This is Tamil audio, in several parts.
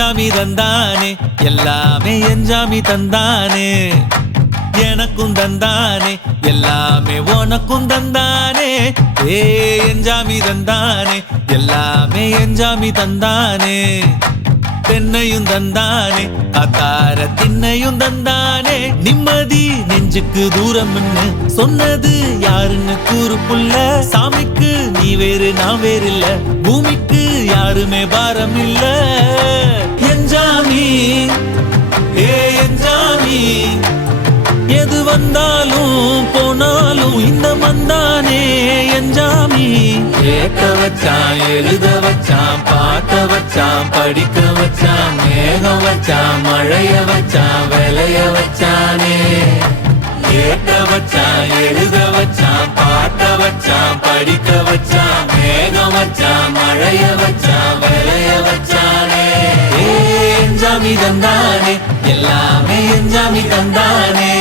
எஞ்சாமி தந்தானே எல்லாமே எஞ்சாமி தந்தானே எனக்கும் தந்தானே எல்லாமே உனக்கும் தந்தானே ஏ எஞ்சாமி தந்தானே எல்லாமே எஞ்சாமி தந்தானே தென்னையும் தந்தானே அத்தார திண்ணையும் தந்தானே நிம்மதி நெஞ்சுக்கு தூரம்னு சொன்னது யாருன்னு கூறு புள்ள சாமிக்கு நீ வேறு நான் வேறு இல்ல பூமிக்கு யாருமே பாரம் இல்ல எஞ்சாமி ஏ எஞ்சாமி எது வந்தாலும் போனாலும் இந்த மந்தானே எஞ்சாமி கேட்க வச்சான் எழுத வச்சான் பாட்ட வச்சான் படிக்க வச்சான் மேகம் வச்சான் மழைய வச்சான் விளைய வச்சானே கேட்க வச்சான் எழுத வச்சான் பாட்ட வச்சான் படிக்க வச்சான் மேகம் வச்சான் மழைய வச்சான் விளைய வச்சானே எஞ்சாமி தந்தானே எல்லாமே எஞ்சாமி தந்தானே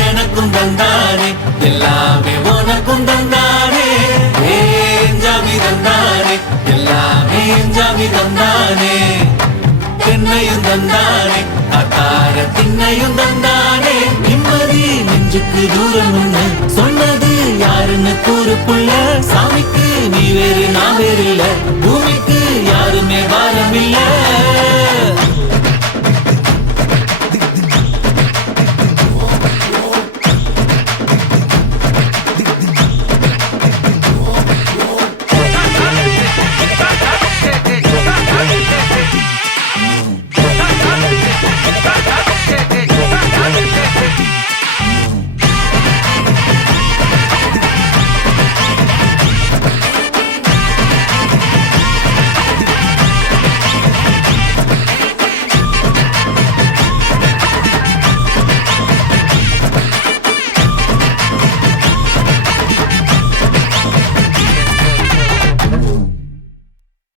எனக்கும் தந்தானே எல்லாமே உனக்கும் தந்தானே எஞ்சாமி தந்தானே எல்லாமே எஞ்சாமி தந்தானே தென்னையும் தந்தானே அத்தார திண்ணையும் தந்தானே நிம்மதி நெஞ்சுக்கு தூரம்